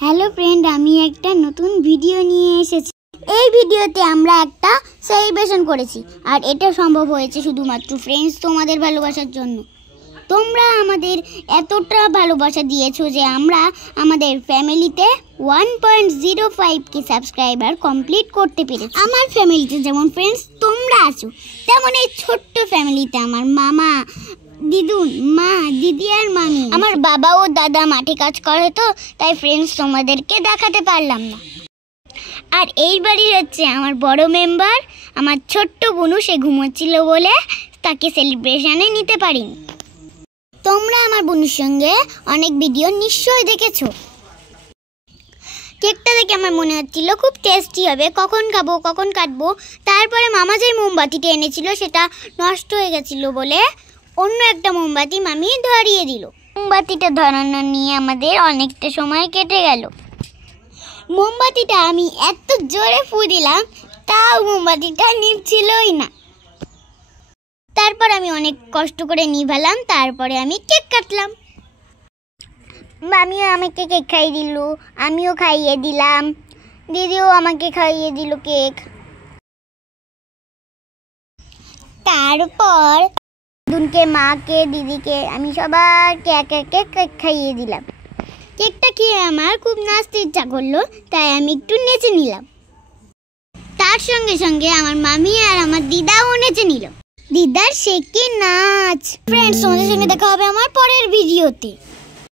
Hello friend, আমি একটা নতুন ভিডিও নিয়ে এসেছি। এই ভিডিওতে আমরা একটা সেলিব্রেশন করেছি, আর এটা সম্ভব হয়েছে শুধুমাত্র ফ্রেন্ডস তোমাদের ভালোবাসার জন্য। তোমরা আমাদের এতটা ভালোবাসা দিয়েছো যে আমরা আমাদের ফ্যামিলিতে 1.05 সাবস্ক্রাইবার কমপ্লিট করতে পেরেছি। আমার ফ্যামিলিতে যেমন ফ্রেন্ডস তোমরা আছো, তেমন এই ছোট্ট ফ্যামিলিতে আমার মামা, দিদুন, মা, দিদি আর মামি, আমার বাবা ও দাদা মাঠে কাজ করে, তো তাই ফ্রেন্ডস তোমাদেরকে দেখাতে পারলাম না। আর এই বাড়ির হচ্ছে আমার বড় মেম্বার, আমার ছোট্ট বোনু, সে ঘুমোচ্ছিল বলে তাকে সেলিব্রেশনে নিতে পারিনি। তোমরা আমার বোনুর সঙ্গে অনেক ভিডিও নিশ্চয়ই দেখেছো। কেকটা দেখে আমার মনে হচ্ছিল খুব টেস্টি হবে, কখন খাবো কখন কাটবো। তারপরে মামা যে মোমবাতিটা এনেছিল সেটা নষ্ট হয়ে গেছিল বলে অন্য একটা মোমবাতি মামি ধরিয়ে দিল। মোমবাতিটা ধরানো নিয়ে আমাদের অনেকটা সময় কেটে গেল। মোমবাতিটা আমি এত জোরে ফু দিলাম, তাও মোমবাতিটা নিভছিলই না। তারপর আমি অনেক কষ্ট করে নিভালাম, তারপরে আমি কেক কাটলাম। মামিও আমাকে কেক খাইয়ে দিল, আমিও খাইয়ে দিলাম, দিদিও আমাকে খাইয়ে দিল কেক। তারপর দুনকে, মাকে, দিদিকে, আমি সবাইকে এক এক কেক খাইয়ে দিলাম। কেকটা খেয়ে আমার খুব নাচতে ইচ্ছা করলো, তাই আমি একটু নেচে নিলাম। তার সঙ্গে সঙ্গে আমার মামি আর আমার দিদাও নেচে নিল। দিদার সে কি নাচ! ফ্রেন্ডস, তোমাদের সঙ্গে দেখা হবে আমার পরের ভিডিওতে।